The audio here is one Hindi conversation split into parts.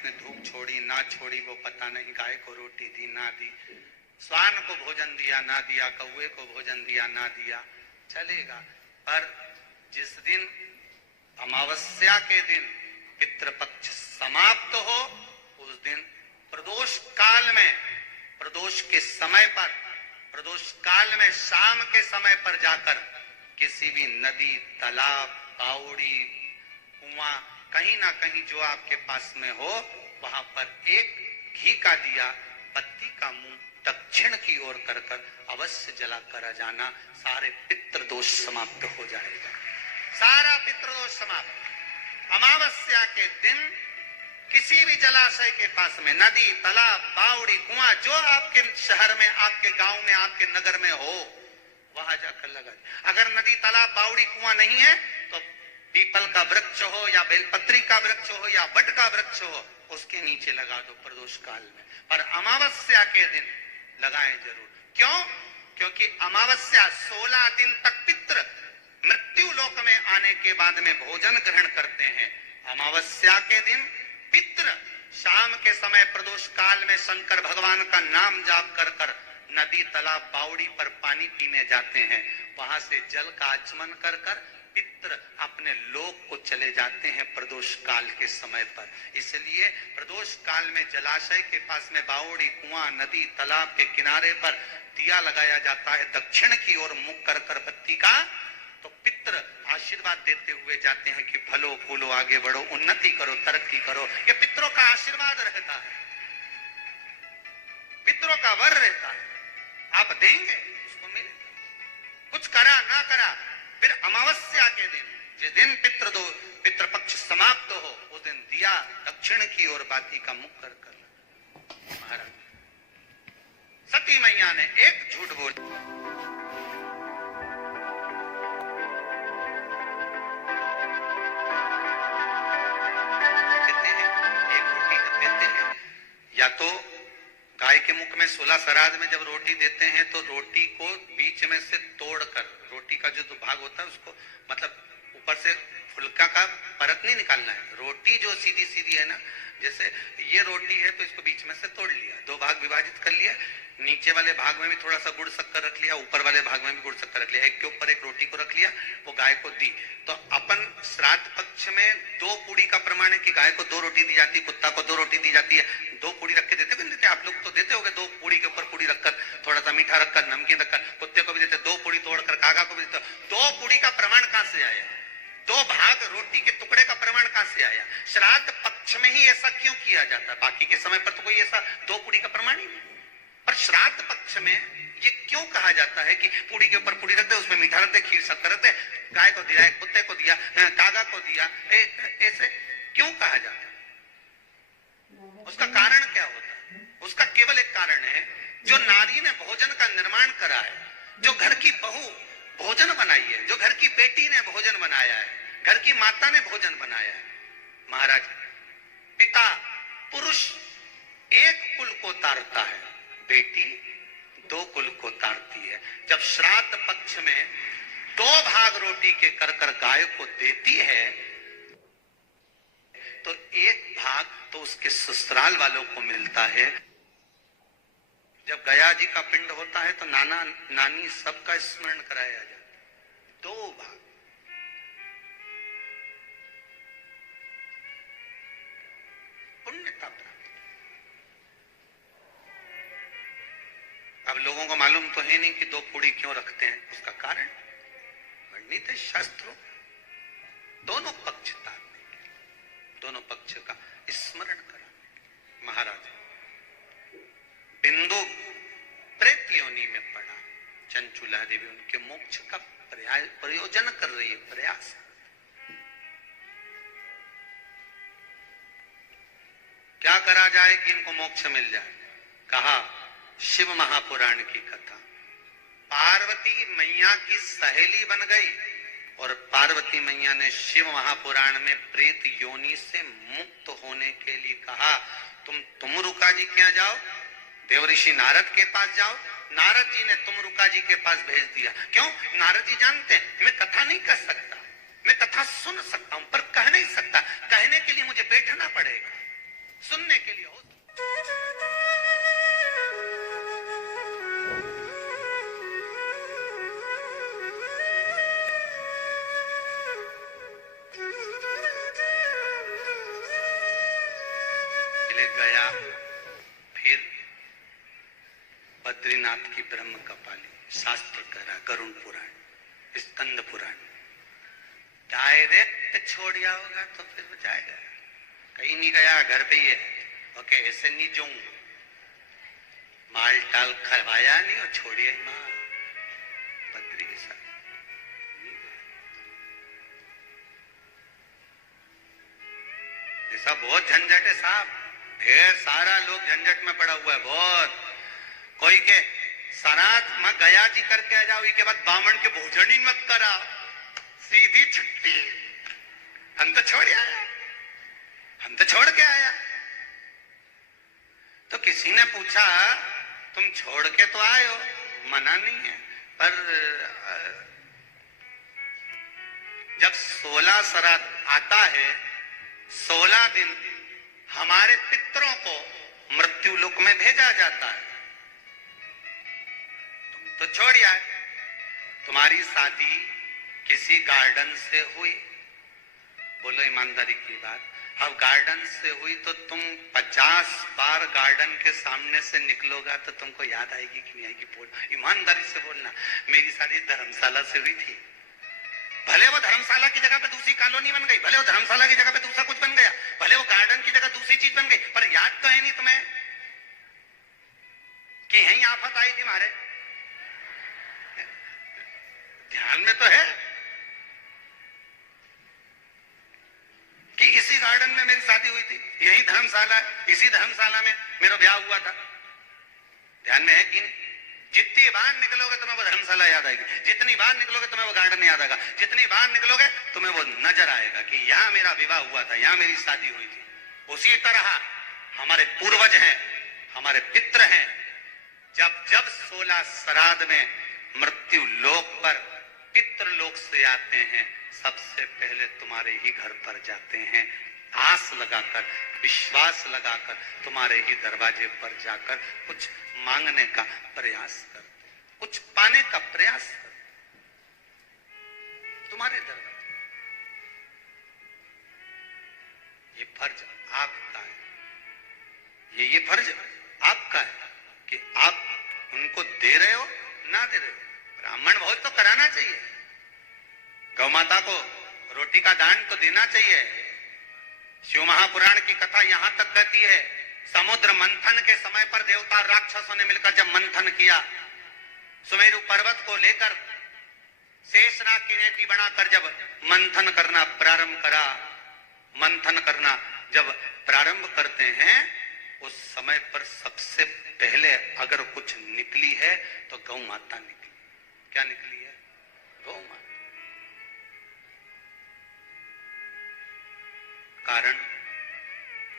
आपने धूप छोड़ी ना छोड़ी वो पता नहीं, गाय को रोटी दी ना दी, स्वान को भोजन दिया ना दिया, कौवे को भोजन दिया ना दिया, चलेगा। पर जिस दिन अमावस्या के दिन पितृपक्ष समाप्त हो, उस दिन प्रदोष काल में, प्रदोष के समय पर, प्रदोष काल में शाम के समय पर जाकर किसी भी नदी, तालाब, बावड़ी, कुआं, कहीं ना कहीं जो आपके पास में हो, वहां पर एक घी का दिया, पत्ती का मुंह दक्षिण की ओर कर कर अवश्य जला कर जाना। सारे पितृदोष समाप्त हो जाएगा, सारा पितृदोष समाप्त। अमावस्या के दिन किसी भी जलाशय के पास में, नदी, तालाब, बावड़ी, कुआं, जो आपके शहर में, आपके गांव में, आपके नगर में हो, वहां जाकर लगा। अगर नदी, तालाब, बावड़ी, कुआं नहीं है तो पीपल का वृक्ष हो या बेलपत्री का वृक्ष हो या बट का वृक्ष हो, उसके नीचे लगा दो प्रदोष काल में। पर अमावस्या के दिन लगाएं जरूर। क्यों? क्योंकि अमावस्या 16 दिन तक पितृ मृत्यु लोक में आने के बाद में भोजन ग्रहण करते हैं। अमावस्या के दिन पितृ शाम के समय प्रदोष काल में शंकर भगवान का नाम जाप कर कर नदी, तालाब, बावड़ी पर पानी पीने जाते हैं। वहां से जल का आचमन कर कर पितृ अपने लोक को चले जाते हैं प्रदोष काल के समय पर। इसलिए प्रदोष काल में जलाशय के पास में, बावड़ी, कुआं, नदी, तालाब के किनारे पर दिया लगाया जाता है दक्षिण की ओर मुख कर कर बत्ती का, तो पितृ आशीर्वाद देते हुए जाते हैं कि फलो फूलो, आगे बढ़ो, उन्नति करो, तरक्की करो। ये पितरों का आशीर्वाद रहता है, पितरों का वर रहता है। आप देंगे उसको मिलेगा, कुछ करा ना करा। फिर अमावस्या के दिन, जिस दिन पितृपक्ष समाप्त हो, उस दिन दिया दक्षिण की ओर बाती का मुख कर कर। महाराज सती मैया ने एक झूठ बोल, या तो गाय के मुख में 16 श्राद्ध में जब रोटी देते हैं तो रोटी को बीच में से तोड़कर, रोटी का जो भाग होता है उसको, मतलब ऊपर से फुलका का परत नहीं निकालना है। रोटी जो सीधी सीधी है ना, जैसे ये रोटी है तो इसको बीच में से तोड़ लिया, 2 भाग विभाजित कर लिया, नीचे वाले भाग में भी थोड़ा सा गुड़ शक्कर रख लिया, ऊपर वाले भाग में भी गुड़ शक्कर रख लिया, एक के ऊपर एक रोटी को रख लिया, वो गाय को दी। तो अपन श्राद्ध पक्ष में 2 पूड़ी का प्रमाण है कि गाय को 2 रोटी दी जाती है, कुत्ता को 2 रोटी दी जाती है। 2 पूड़ी रख के देते हो, आप लोग तो देते होगे, 2 पूड़ी के ऊपर पूड़ी रखकर, थोड़ा सा मीठा रखकर, नमकीन रखकर, कुत्ते को भी देते, 2 पूड़ी तोड़कर कागा को भी देते। 2 पूड़ी का प्रमाण कहां से आया? 2 भाग रोटी के टुकड़े का प्रमाण कहां से आया? श्राद्ध पक्ष में ही ऐसा क्यों किया जाता है? बाकी के समय पर तो कोई ऐसा 2 पूड़ी का प्रमाण ही नहीं। पर श्राद्ध पक्ष में ये क्यों कहा जाता है कि पूड़ी के ऊपर पूड़ी रख दे, उसमें मीठा रख दे, खीर शक्कर रख दे, गाय को दिया, कुत्ते को दिया, कागा को दिया, ऐसे क्यों कहा जाता है? उसका कारण क्या होता है? उसका केवल एक कारण है, जो नारी ने भोजन का निर्माण करा है, जो घर की बहू भोजन बनाई है, जो घर की बेटी ने भोजन बनाया है, घर की माता ने भोजन बनाया है। महाराज, पिता पुरुष एक कुल को तारता है, बेटी 2 कुल को तारती है। जब श्राद्ध पक्ष में 2 भाग रोटी के कर कर गाय को देती है, तो 1 भाग तो उसके ससुराल वालों को मिलता है। जब गया जी का पिंड होता है तो नाना नानी सबका स्मरण कराया जाता है। 2 भाग पुण्यता प्राप्त। अब लोगों को मालूम तो है नहीं कि 2 पूड़ी क्यों रखते हैं, उसका कारण वर्णित है शास्त्रों। दोनों पक्ष तारने के, दोनों पक्ष का स्मरण कराने। महाराज बिंदु प्रेत योनि में पड़ा, चंचुला देवी उनके मोक्ष का प्रयोजन कर रही है, प्रयास। क्या करा जाए कि इनको मोक्ष मिल जाए? कहा शिव महापुराण की कथा। पार्वती मैया की सहेली बन गई और पार्वती मैया ने शिव महापुराण में प्रेत योनि से मुक्त होने के लिए कहा, तुम रुका जी क्या जाओ, देवऋषि नारद के पास जाओ। नारद जी ने तुमरुका जी के पास भेज दिया। क्यों? नारद जी जानते हैं मैं कथा नहीं कर सकता, मैं कथा सुन सकता हूं पर कह नहीं सकता, कहने के लिए मुझे बैठना पड़ेगा। सुनने के लिए हो। गया फिर बद्रीनाथ की ब्रह्म कपाली, शास्त्र करा, गरुण पुराण, स्कंद पुराण, डायरेक्ट छोड़ दिया होगा तो फिर वो जाएगा, कहीं नहीं गया, घर पे ही है। ओके, ऐसे नहीं जो माल टाल खवाया नहीं और छोड़िए माल बद्री के साथ। ऐसा बहुत झंझट है साहब, ढेर सारा लोग झंझट में पड़ा हुआ है बहुत। कोई के सराध में गया जी करके आ जाओ, के बाद बामण के भोजन ही मत करा, सीधी छुट्टी। हम तो छोड़ आया, हम तो छोड़ के आया। तो किसी ने पूछा तुम छोड़ के तो आए हो, मना नहीं है, पर जब 16 श्राद्ध आता है, 16 दिन हमारे पितरों को मृत्यु लोक में भेजा जाता है। तुम तो छोड़ आए। तुम्हारी शादी किसी गार्डन से हुई, बोलो ईमानदारी की बात, अब गार्डन से हुई तो तुम 50 बार गार्डन के सामने से निकलोगा तो तुमको याद आएगी कि नहीं आएगी? बोल, ईमानदारी से बोलना। मेरी शादी धर्मशाला से हुई थी, भले वो धर्मशाला की जगह पे दूसरी कॉलोनी बन गई, भले वो धर्मशाला की जगह पे दूसरा कुछ बन गया, भले वो गार्डन की जगह दूसरी चीज बन गई, पर याद तो है नहीं तुम्हें कि यही आफत आई थी हमारे ध्यान में? तो है कि इसी गार्डन में मेरी शादी हुई थी, यही धर्मशाला, इसी धर्मशाला में मेरा ब्याह हुआ था। ध्यान में है कि नहीं? जितनी बार निकलोगे तुम्हें वो धर्मशाला याद आएगी, जितनी बार निकलोगे तुम्हें वो गार्डन याद आएगा, जितनी बार निकलोगे तुम्हें वो नजर आएगा कि यहां मेरा विवाह हुआ था, यहां मेरी शादी हुई थी। उसी तरह हमारे पूर्वज हैं, हमारे पितृ हैं, जब जब 16 श्राद्ध में मृत्यु लोक पर पितृलोक से आते हैं, सबसे पहले तुम्हारे ही घर पर जाते हैं, आस लगाकर, विश्वास लगाकर तुम्हारे ही दरवाजे पर जाकर कुछ मांगने का प्रयास करते, कुछ पाने का प्रयास करते तुम्हारे दरवाजे। ये फर्ज आपका है, ये फर्ज आपका है कि आप उनको दे रहे हो ना दे रहे हो। ब्राह्मण भोज तो कराना चाहिए, गौ माता को रोटी का दान तो देना चाहिए। शिव महापुराण की कथा यहां तक कहती है, समुद्र मंथन के समय पर देवता राक्षसों ने मिलकर जब मंथन किया, सुमेरु पर्वत को लेकर शेषनाग की नेति बनाकर जब मंथन करना प्रारंभ करा, मंथन करना जब प्रारंभ करते हैं, उस समय पर सबसे पहले अगर कुछ निकली है तो गौ माता निकली। क्या निकली है? गौ माता। कारण,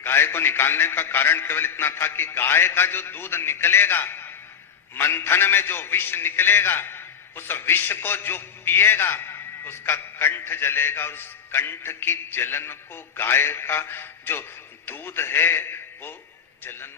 गाय को निकालने का कारण केवल इतना था कि गाय का जो दूध निकलेगा, मंथन में जो विष निकलेगा, उस विष को जो पिएगा उसका कंठ जलेगा, और उस कंठ की जलन को, गाय का जो दूध है वो जलन